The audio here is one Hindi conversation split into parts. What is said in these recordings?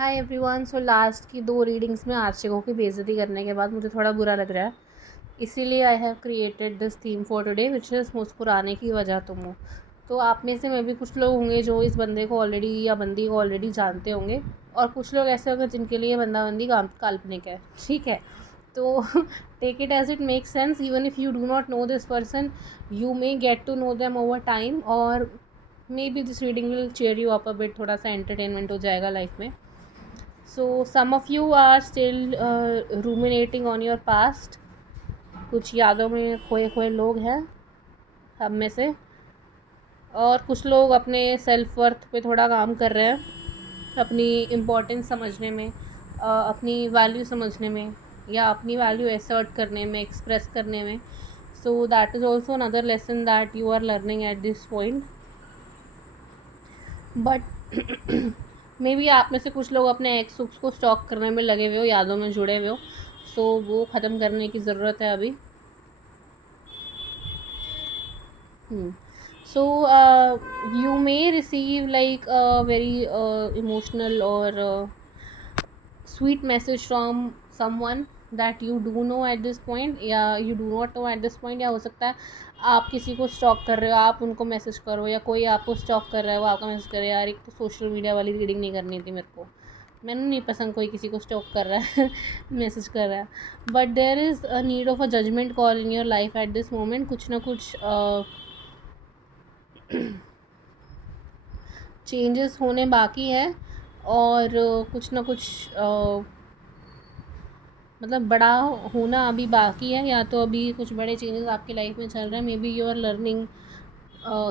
Hi everyone. सो लास्ट की 2 रीडिंग्स में आशिकों की बेइज्जती करने के बाद मुझे थोड़ा बुरा लग रहा है, इसीलिए I have created this theme for today which is मुस्कुराने की वजह तुम हो। तो आप में से में भी कुछ लोग होंगे जो इस बंदे को ऑलरेडी या बंदी को ऑलरेडी जानते होंगे, और कुछ लोग ऐसे होंगे जिनके लिए बंदा बंदी काल्पनिक है। ठीक है, तो take it as it make sense. Even if you do not know this person, you may get to know them over time, और मे be this reading will cheer you up a bit, थोड़ा सा एंटरटेनमेंट हो जाएगा लाइफ में। So some of you are still ruminating on your past. कुछ यादों में खोए खोए लोग हैं हम में से, और कुछ लोग अपने सेल्फ वर्थ पे थोड़ा काम कर रहे हैं, अपनी इम्पोर्टेंस समझने में, अपनी वैल्यू समझने में, या अपनी वैल्यू एसर्ट करने में, एक्सप्रेस करने में। So that is also another lesson that you are learning at this point. But maybe आप में से कुछ लोग अपने एक्स को स्टॉक करने में लगे हुए हो, यादों में जुड़े हुए हो। सो वो ख़त्म करने की ज़रूरत है अभी। So you may receive like a very emotional और sweet message from someone that you do know at this point, या you do not know at this point। या हो सकता है आप किसी को स्टॉक कर रहे हो, आप उनको मैसेज करो, या कोई आपको स्टॉक कर रहा है, वो आपका मैसेज करे, यार एक तो सोशल मीडिया वाली रीडिंग नहीं करनी थी मेरे को, मैंने नहीं पसंद कोई किसी को स्टॉक कर रहा है मैसेज कर रहा है। But there is a need of a judgement call in your life at this moment. कुछ ना कुछ चेंजेस होने बाकी है, और कुछ ना कुछ मतलब बड़ा होना अभी बाकी है, या तो अभी कुछ बड़े चेंजेस आपकी लाइफ में चल रहे हैं। Maybe you are learning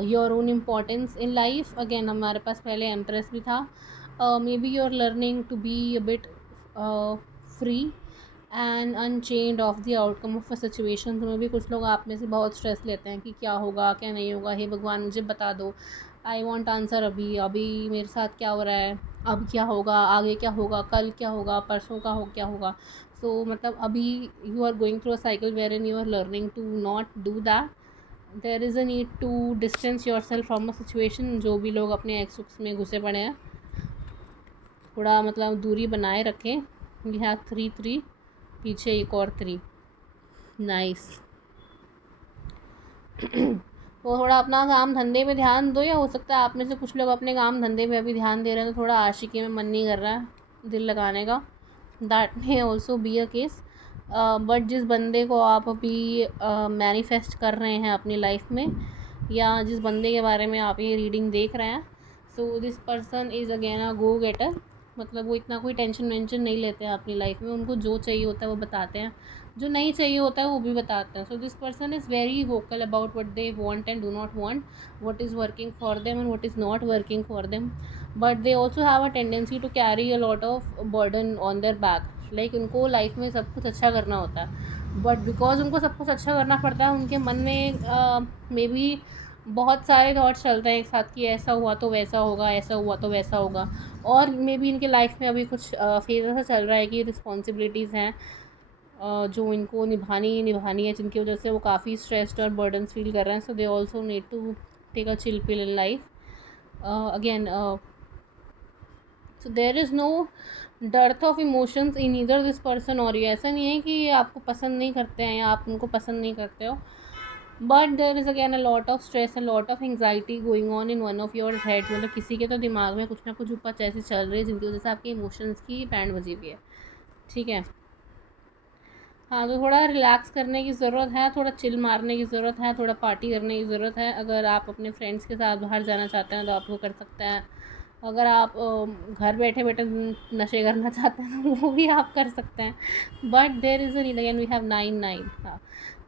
your own importance in life. Again हमारे पास पहले एम्प्रेस भी था। Maybe you are learning to be a bit free and unchained of the outcome of a situation. तो मे भी कुछ लोग आप में से बहुत स्ट्रेस लेते हैं कि क्या होगा क्या नहीं होगा, हे भगवान मुझे बता दो, आई वॉन्ट आंसर अभी अभी, मेरे साथ क्या हो रहा है, अब क्या होगा, आगे क्या होगा, कल क्या होगा, परसों का क्या होगा। सो मतलब अभी you are going through a cycle wherein you are learning to not do that. There is a need to distance yourself from a situation. जो भी लोग अपने एक्स में घुसे पड़े हैं, थोड़ा मतलब दूरी बनाए रखें। वी हैव 3 पीछे एक और 3। नाइस। तो थोड़ा अपना काम धंधे पे ध्यान दो, या हो सकता है आप में से कुछ लोग अपने काम धंधे पे अभी ध्यान दे रहे हैं तो थोड़ा आशिकी में मन नहीं कर रहा है दिल लगाने का। That may also be a case. But जिस बंदे को आप अभी मैनिफेस्ट कर रहे हैं अपनी लाइफ में, या जिस बंदे के बारे में आप ये रीडिंग देख रहे हैं, so this person is again a go getter. मतलब वो इतना कोई टेंशन वेंशन नहीं लेते हैं अपनी लाइफ में, उनको जो चाहिए होता है वो बताते हैं, जो नहीं चाहिए होता है वो भी बताते हैं। So this person is very vocal about what they want and do not want, what is working for them and what is not working for them. But they also have a tendency to carry a lot of burden on their back. Like उनको लाइफ में सब कुछ अच्छा करना होता है, बट बिकॉज उनको सब कुछ अच्छा करना पड़ता है, उनके मन में मे बी बहुत सारे थॉट्स चलते हैं एक साथ कि ऐसा हुआ तो वैसा होगा, ऐसा हुआ तो वैसा होगा। और मे बी इनके लाइफ में अभी कुछ फेज ऐसा चल रहा है कि रिस्पॉन्सिबिलिटीज़ हैं जो इनको निभानी है, जिनकी वजह से वो काफ़ी स्ट्रेस्ड और बर्डन्स फील कर रहे हैं। So they also need to take a chill pill in life again. So there is no dearth of emotions in either this person और यू। ऐसा नहीं है कि आपको पसंद नहीं करते हैं या आप उनको पसंद नहीं करते हो, but there is again a lot of stress and lot of anxiety going on in one of your head. मतलब किसी के तो दिमाग में कुछ ना कुछ ऊपर ऐसी चल रही है जिनकी वजह से आपके इमोशंस की बैंड बजी हुई है। ठीक है, हाँ, तो थोड़ा रिलैक्स करने की ज़रूरत है, थोड़ा चिल मारने की ज़रूरत है, थोड़ा पार्टी करने की ज़रूरत है। अगर आप अपने फ्रेंड्स के साथ बाहर जाना चाहते हैं तो आप वो कर सकते हैं। अगर आप घर बैठे बैठे नशे करना चाहते हैं तो वो भी आप कर सकते हैं। But there is a need, again we have 9 हाँ,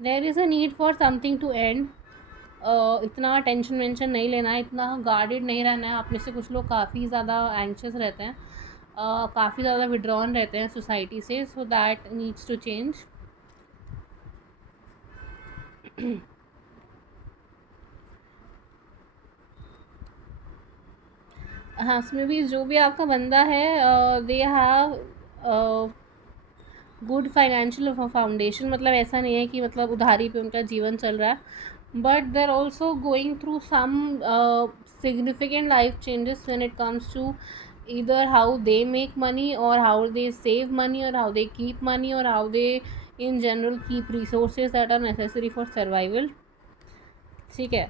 there is a need for something to end. इतना टेंशन वेंशन नहीं लेना है, इतना गार्डेड नहीं रहना है। आप में से कुछ लोग काफ़ी ज़्यादा एंक्शस रहते हैं, काफ़ी ज़्यादा विड्रॉन रहते हैं सोसाइटी से। So that needs to change. हाँ, उसमें भी जो भी आपका बंदा है, they have good financial foundation. मतलब ऐसा नहीं है कि मतलब उधारी पे उनका जीवन चल रहा है, but they are also going through some significant life changes when it comes to either how they make money or how they save money or how they keep money or how they in general keep resources that are necessary for survival. ठीक है,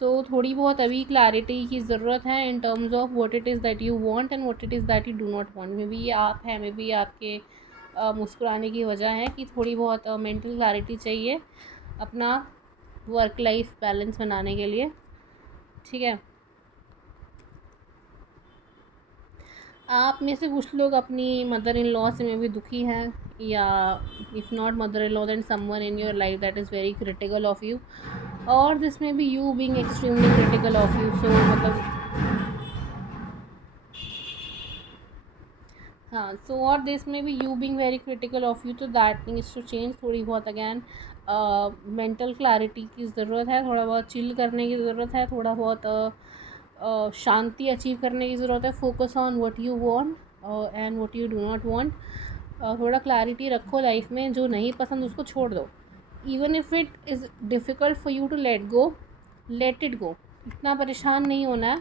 सो थोड़ी बहुत अभी क्लैरिटी की ज़रूरत है in terms of what it is that you want and what it is that you do not want. May be ये आप हैं, मे बी आपके मुस्कुराने की वजह है कि थोड़ी बहुत मेंटल क्लैरिटी चाहिए अपना वर्क लाइफ बैलेंस बनाने के लिए. ठीक है, आप में से कुछ लोग अपनी मदर इन लॉ से में भी दुखी हैं, या if not mother in law then someone in your life that is very critical of you, और this may be you being extremely critical of you. So मतलब हाँ, सो और this may be you being very critical of you, तो दैट नीड्स टू चेंज. थोड़ी बहुत अगैन मेंटल क्लैरिटी की ज़रूरत है, थोड़ा बहुत चिल करने की ज़रूरत है, थोड़ा बहुत शांति अचीव करने की ज़रूरत है. Focus on what you want and what you do not want. थोड़ा क्लैरिटी रखो लाइफ में, जो नहीं पसंद उसको छोड़ दो. Even if it is difficult for you to let it go. इतना परेशान नहीं होना है.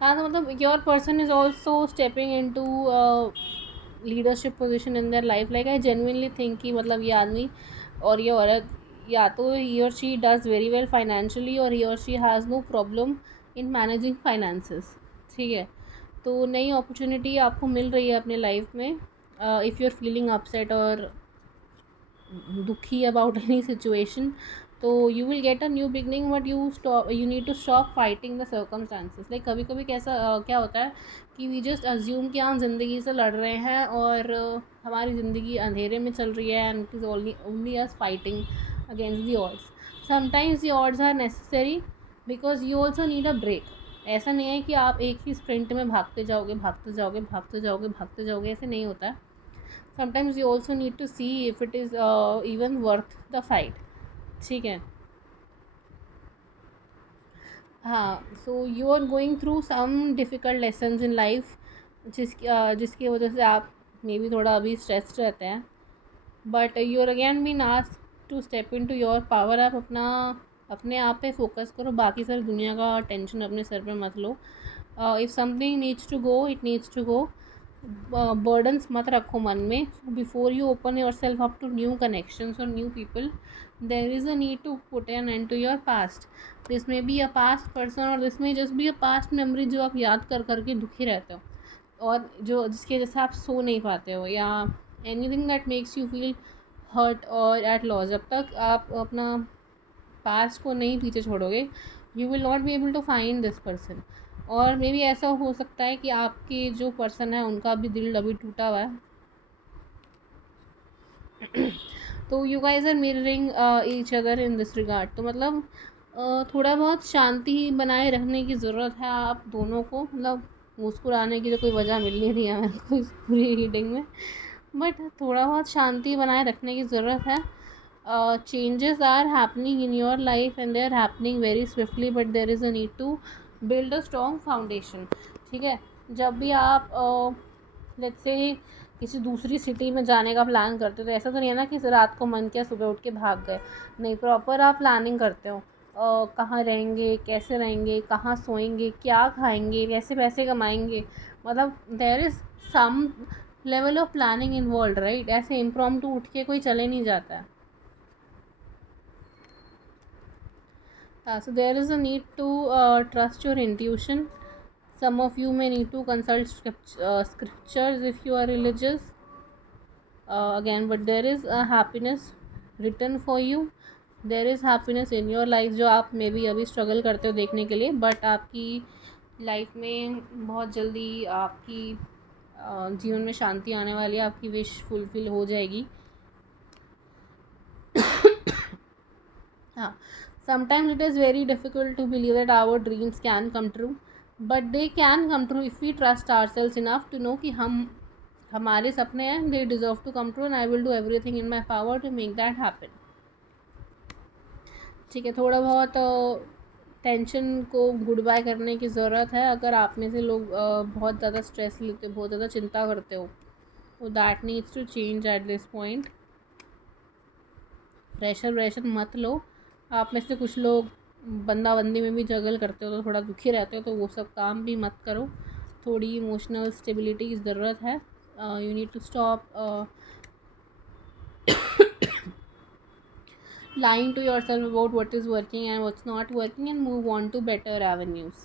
हाँ, तो मतलब your person is also stepping in to leadership position in their life. Like I genuinely think कि मतलब ये आदमी और ये औरत, या तो ही और she does very well financially और ही और she has no problem in managing finances. ठीक है, तो नई अपॉर्चुनिटी आपको मिल रही है अपने लाइफ में. If you are feeling upset और दुखी अबाउट एनी सिचुएशन, तो you will get a new beginning, but you need to stop fighting the circumstances. Like कभी कभी क्या होता है कि वी जस्ट अज्यूम कि हम ज़िंदगी से लड़ रहे हैं और हमारी ज़िंदगी अंधेरे में चल रही है, and it is only us fighting against the odds. Sometimes the odds are necessary because you also need a break. ऐसा नहीं है कि आप एक ही स्प्रिंट में भागते जाओगे भागते जाओगे भागते जाओगे भागते जाओगे, ऐसे नहीं होता है. sometimes you also need to see if it is even worth the fight. ठीक है, हाँ. So you are going through some difficult lessons in life, जिसकी वजह से आप मे बी थोड़ा अभी स्ट्रेस्ड रहते हैं, but you are again been asked to step in to your power. आप अपने आप पे फोकस करो, बाकी सारी दुनिया का टेंशन अपने सर पे मत लो. If something needs to go it needs to go. Burdens मत रखो मन में. Before you open yourself up to new connections और new people, there is a need to put an end to your past. This may be a past person और this may just be a past memory जो आप याद कर करके दुखी रहते हो, और जिसकी वजह से आप सो नहीं पाते हो, या anything that makes you feel hurt और एट लॉस. जब तक आप अपना पास्ट को नहीं पीछे छोड़ोगे, you will not be able to find this person. और मे बी ऐसा हो सकता है कि आपके जो पर्सन है उनका भी दिल अभी टूटा हुआ है. तो you guys are mirroring each other in this regard. तो मतलब थोड़ा बहुत शांति बनाए रखने की ज़रूरत है आप दोनों को. मतलब मुस्कुराने की तो कोई वजह मिल नहीं रही है मेरे को इस पूरी रीडिंग में, बट थोड़ा बहुत शांति बनाए रखने की ज़रूरत है. changes are happening in your life and they are happening very swiftly, but there is a need to build a strong foundation. ठीक है, जब भी आप लेट्स से किसी दूसरी सिटी में जाने का प्लान करते हो, तो ऐसा तो नहीं है ना कि रात को मन किया सुबह उठ के भाग गए. नहीं, प्रॉपर आप प्लानिंग करते हो. कहाँ रहेंगे, कैसे रहेंगे, कहाँ सोएंगे, क्या खाएंगे, कैसे पैसे कमाएंगे. मतलब there is some level of planning involved, right. ऐसे इम्प्रॉम्प्टू उठ के कोई चले नहीं जाता है. So there is a need to trust your intuition. Some of you may need to consult scriptures if you are religious. Again, but there is a happiness written for you. There is happiness in your life जो आप मे बी अभी स्ट्रगल करते हो देखने के लिए, बट आपकी लाइफ में बहुत जल्दी आपकी जीवन में शांति आने वाली है. आपकी विश फुलफिल हो जाएगी. हाँ, sometimes it is very difficult to believe that our dreams can come true, but they can come true if we trust ourselves enough to know कि हमारे सपने हैं, they deserve to come true and I will do everything in my power to make that happen. ठीक है, थोड़ा बहुत टेंशन को गुड बाय करने की ज़रूरत है. अगर आप में से लोग बहुत ज़्यादा स्ट्रेस लेते हो, बहुत ज़्यादा चिंता करते हो, तो that needs to change at this point. Pressure मत लो. आप में से कुछ लोग बंदा बंदी में भी जगल करते हो तो थोड़ा दुखी रहते हो, तो वो सब काम भी मत करो। थोड़ी इमोशनल स्टेबिलिटी की ज़रूरत है। You need to stop lying to yourself about what is working and what's not working and move on to better avenues.